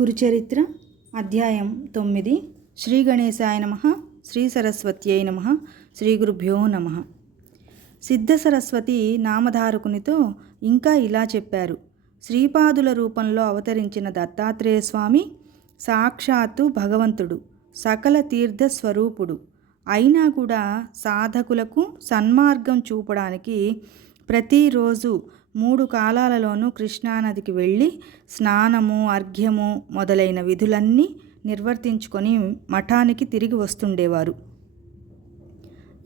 గురుచరిత్ర అధ్యాయం తొమ్మిది. శ్రీ గణేశాయ నమ శ్రీ సరస్వత్యై నమ శ్రీ గురుభ్యో నమ. సిద్ధ సరస్వతి నామధారకునితో ఇంకా ఇలా చెప్పారు. శ్రీపాదుల రూపంలో అవతరించిన దత్తాత్రేయ స్వామి సాక్షాత్తు భగవంతుడు సకల తీర్థ స్వరూపుడు. అయినా కూడా సాధకులకు సన్మార్గం చూపడానికి ప్రతిరోజు మూడు కాలాలలోనూ కృష్ణానదికి వెళ్ళి స్నానము అర్ఘ్యము మొదలైన విధులన్నీ నిర్వర్తించుకొని మఠానికి తిరిగి వస్తుండేవారు.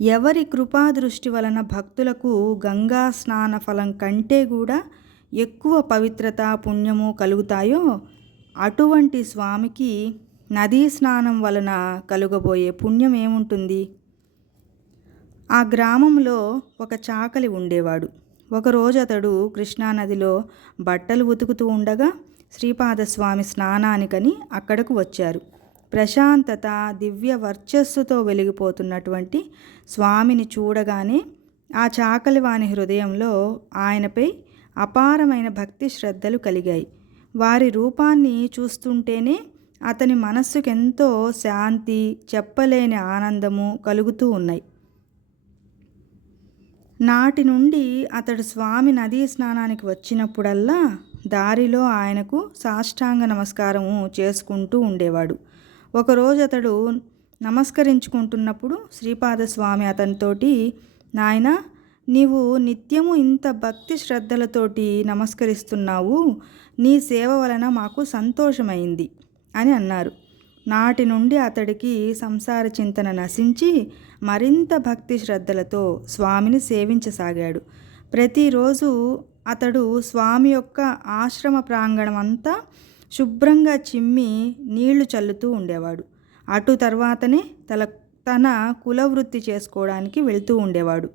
ఎవరి కృపాదృష్టి వలన భక్తులకు గంగా స్నాన ఫలం కంటే కూడా ఎక్కువ పవిత్రత పుణ్యము కలుగుతాయో అటువంటి స్వామికి నదీ స్నానం వలన కలుగబోయే పుణ్యం ఏముంటుంది? ఆ గ్రామంలో ఒక చాకలి ఉండేవాడు. ఒకరోజు అతడు కృష్ణానదిలో బట్టలు ఉతుకుతూ ఉండగా శ్రీపాదస్వామి స్నానానికని అక్కడకు వచ్చారు. ప్రశాంతత దివ్య వర్చస్సుతో వెలిగిపోతున్నటువంటి స్వామిని చూడగానే ఆ చాకలివాణి హృదయంలో ఆయనపై అపారమైన భక్తి శ్రద్ధలు కలిగాయి. వారి రూపాన్ని చూస్తుంటేనే అతని మనస్సుకెంతో శాంతి చెప్పలేని ఆనందము కలుగుతూ ఉన్నాయి. నాటి నుండి అతడు స్వామి నదీ స్నానానికి వచ్చినప్పుడల్లా దారిలో ఆయనకు సాష్టాంగ నమస్కారము చేసుకుంటూ ఉండేవాడు. ఒకరోజు అతడు నమస్కరించుకుంటున్నప్పుడు శ్రీపాదస్వామి అతనితోటి నాయన నీవు నిత్యము ఇంత భక్తి శ్రద్ధలతోటి నమస్కరిస్తున్నావు నీ సేవ వలన మాకు సంతోషమైంది అని అన్నారు. నాటి నుండి అతడికి సంసార చింతన నశించి మరింత భక్తి శ్రద్ధలతో స్వామిని సేవించసాగాడు. ప్రతిరోజు అతడు స్వామి యొక్క ఆశ్రమ ప్రాంగణం అంతా శుభ్రంగా చిమ్మి నీళ్ళు చల్లుతూ ఉండేవాడు. అటు తర్వాతనే తల తన కులవృత్తి చేసుకోవడానికి వెళ్తూ ఉండేవాడు.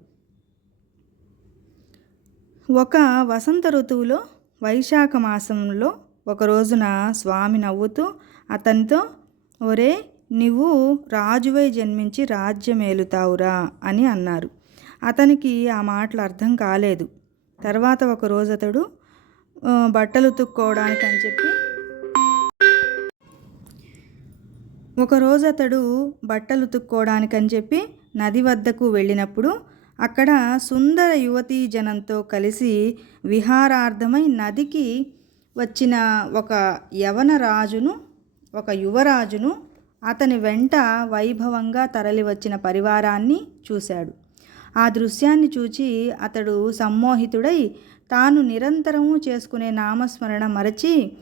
ఒక వసంత ఋతువులో వైశాఖ మాసంలో ఒక రోజున స్వామి నవ్వుతూ అతనితో ఒరే నువ్వు రాజువై జన్మించి రాజ్యమేలుతావురా అని అన్నారు. అతనికి ఆ మాటలు అర్థం కాలేదు. తర్వాత ఒక రోజు అతడు బట్టలు ఉతుక్కోవడానికి అని చెప్పి ఒకరోజు అతడు బట్టలు ఉతుక్కోవడానికి అని చెప్పి నది వద్దకు వెళ్ళినప్పుడు అక్కడ సుందర యువతీ జనంతో కలిసి విహారార్థమై నదికి వచ్చిన ఒక యవన రాజును ఒక యువరాజును అతని వెంట వైభవంగా తరలివచ్చిన పరివారాన్ని చూశాడు. ఆ దృశ్యాన్ని చూచి అతడు సమ్మోహితుడై తాను నిరంతరము చేసుకునే నామస్మరణ మరచి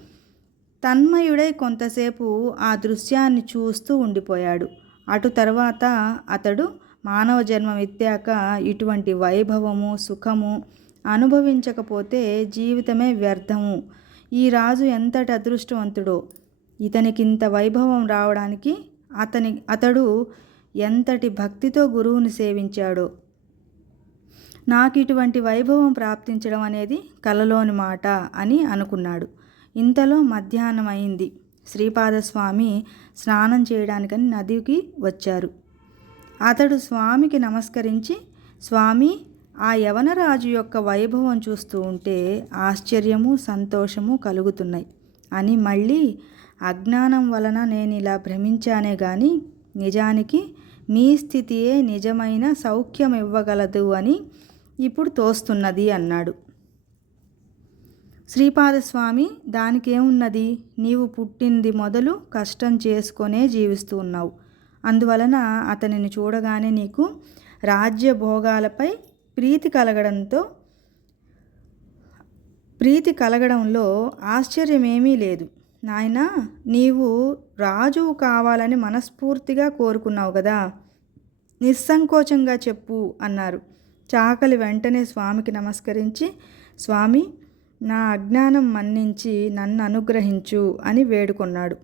తన్మయుడై కొంతసేపు ఆ దృశ్యాన్ని చూస్తూ ఉండిపోయాడు. అటు తర్వాత అతడు మానవ జన్మం ఎత్తాక ఇటువంటి వైభవము సుఖము అనుభవించకపోతే జీవితమే వ్యర్థము. ఈ రాజు ఎంతటి అదృష్టవంతుడో ఇతనికింత వైభవం రావడానికి అతని అతడు ఎంతటి భక్తితో గురువుని సేవించాడో. నాకు ఇటువంటి వైభవం ప్రాప్తించడం అనేది కలలోని మాట అని అనుకున్నాడు. ఇంతలో మధ్యాహ్నం అయింది శ్రీపాదస్వామి స్నానం చేయడానికని నదికి వచ్చారు. అతడు స్వామికి నమస్కరించి స్వామి ఆ యవనరాజు యొక్క వైభవం చూస్తూ ఉంటే ఆశ్చర్యము సంతోషము కలుగుతున్నాయి అని మళ్ళీ అజ్ఞానం వలన నేను ఇలా భ్రమించానే కానీ నిజానికి మీ స్థితియే నిజమైన సౌఖ్యం ఇవ్వగలదు అని ఇప్పుడు తోస్తున్నది అన్నాడు. శ్రీపాదస్వామి దానికేమున్నది? నీవు పుట్టింది మొదలు కష్టం చేసుకొనే జీవిస్తూ ఉన్నావు. అందువలన అతనిని చూడగానే నీకు రాజ్య భోగాలపై ప్రీతి కలగడంతో ప్రీతి కలగడంలో ఆశ్చర్యమేమీ లేదు. నాయనా నీవు రాజువు కావాలని మనస్ఫూర్తిగా కోరుకున్నావు కదా. నిస్సంకోచంగా చెప్పు అన్నారు. చాకలి వెంటనే స్వామికి నమస్కరించి స్వామి నా అజ్ఞానం మన్నించి నన్ను అనుగ్రహించు అని వేడుకొన్నాడు.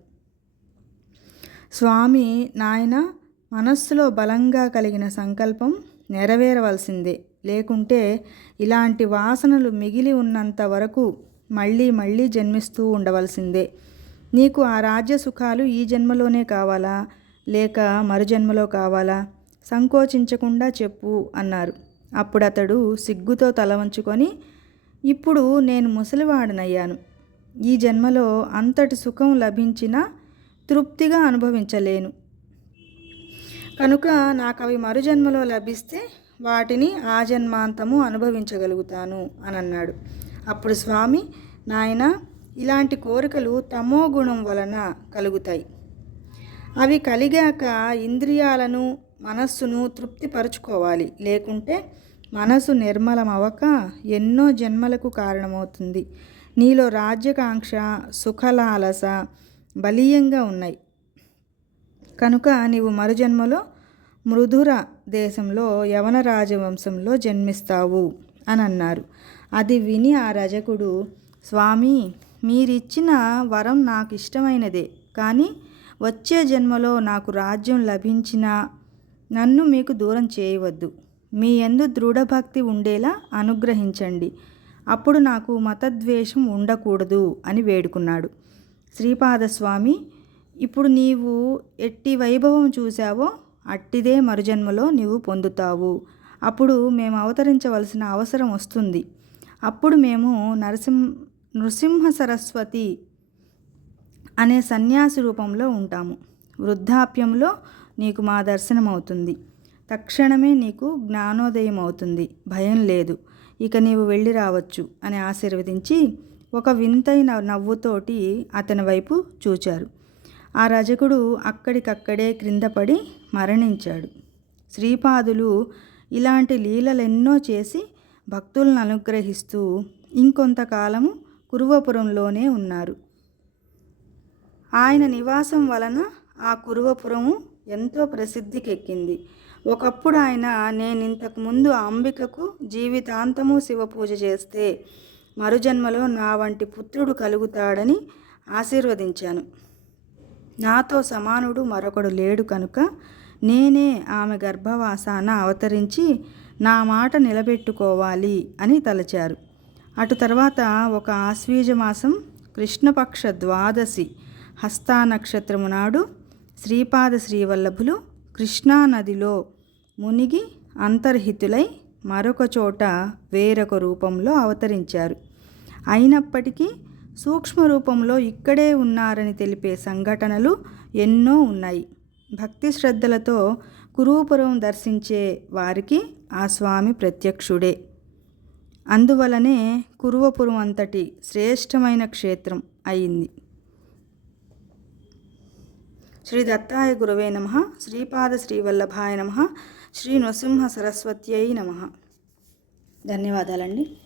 స్వామి నాయన మనస్సులో బలంగా కలిగిన సంకల్పం నెరవేరవలసిందే. లేకుంటే ఇలాంటి వాసనలు మిగిలి ఉన్నంత వరకు మళ్ళీ మళ్ళీ జన్మిస్తూ ఉండవలసిందే. నీకు ఆ రాజ్య సుఖాలు ఈ జన్మలోనే కావాలా? లేక మరుజన్మలో కావాలా? సంకోచించకుండా చెప్పు అన్నారు. అప్పుడు అతడు సిగ్గుతో తల వంచుకొని ఇప్పుడు నేను ముసలివాడనయ్యాను. ఈ జన్మలో అంతటి సుఖం లభించినా తృప్తిగా అనుభవించలేను. కనుక నాకు అవి మరుజన్మలో లభిస్తే వాటిని ఆ జన్మాంతము అనుభవించగలుగుతాను అని అన్నాడు అప్పుడు స్వామి నాయన ఇలాంటి కోరికలు తమో గుణం వలన కలుగుతాయి. అవి కలిగాక ఇంద్రియాలను మనస్సును తృప్తిపరుచుకోవాలి. లేకుంటే మనసు నిర్మలమవక ఎన్నో జన్మలకు కారణమవుతుంది. నీలో రాజ్యకాంక్ష సుఖలాలస బలీయంగా ఉన్నాయి. కనుక నీవు మరుజన్మలో మృదుర దేశంలో యవన రాజవంశంలో జన్మిస్తావు అని అన్నారు అది విని ఆ రజకుడు స్వామి మీరిచ్చిన వరం నాకు ఇష్టమైనదే కానీ వచ్చే జన్మలో నాకు రాజ్యం లభించినా నన్ను మీకు దూరం చేయవద్దు. మీ ఎందు దృఢభక్తి ఉండేలా అనుగ్రహించండి. అప్పుడు నాకు మతద్వేషం ఉండకూడదు అని వేడుకున్నాడు. శ్రీపాదస్వామి ఇప్పుడు నీవు ఎట్టి వైభవం చూశావో అట్టిదే మరుజన్మలో నీవు పొందుతావు. అప్పుడు మేము అవతరించవలసిన అవసరం వస్తుంది. అప్పుడు మేము నరసింహ నృసింహ సరస్వతి అనే సన్యాసి రూపంలో ఉంటాము. వృద్ధాప్యంలో నీకు మా దర్శనం అవుతుంది తక్షణమే నీకు జ్ఞానోదయం అవుతుంది భయం లేదు. ఇక నీవు వెళ్ళి రావచ్చు అని ఆశీర్వదించి ఒక వింతైన నవ్వుతోటి అతని వైపు చూచారు. ఆ రజకుడు అక్కడికక్కడే క్రిందపడి మరణించాడు. శ్రీపాదులు ఇలాంటి లీలలెన్నో చేసి భక్తులను అనుగ్రహిస్తూ ఇంకొంతకాలము కురువపురంలోనే ఉన్నారు. ఆయన నివాసం వలన ఆ కురువపురము ఎంతో ప్రసిద్ధికెక్కింది. ఒకప్పుడు ఆయన నేను ఇంతకు ముందు అంబికకు జీవితాంతము శివ పూజ చేస్తే మరుజన్మలో నా వంటి పుత్రుడు కలుగుతాడని ఆశీర్వదించాను. నాతో సమానుడు మరొకడు లేడు కనుక నేనే ఆమె గర్భవాసాన అవతరించి నా మాట నిలబెట్టుకోవాలి అని తలచారు. అటు తర్వాత ఒక ఆశ్వీజమాసం కృష్ణపక్ష ద్వాదశి హస్తా నక్షత్రము నాడు శ్రీపాద శ్రీవల్లభులు కృష్ణానదిలో మునిగి అంతర్హితులై మరొక చోట వేరొక రూపంలో అవతరించారు. అయినప్పటికీ సూక్ష్మ రూపంలో ఇక్కడే ఉన్నారని తెలిపే సంఘటనలు ఎన్నో ఉన్నాయి. భక్తి శ్రద్ధలతో కురూపురం దర్శించే వారికి ఆ స్వామి ప్రత్యక్షుడే. అందువలనే కురువపురం అంతటి శ్రేష్టమైన క్షేత్రం అయింది. శ్రీ దత్తాయ గురవే నమ శ్రీపాద శ్రీవల్లభాయ నమ శ్రీ నృసింహ సరస్వత్యై నమ. ధన్యవాదాలండి.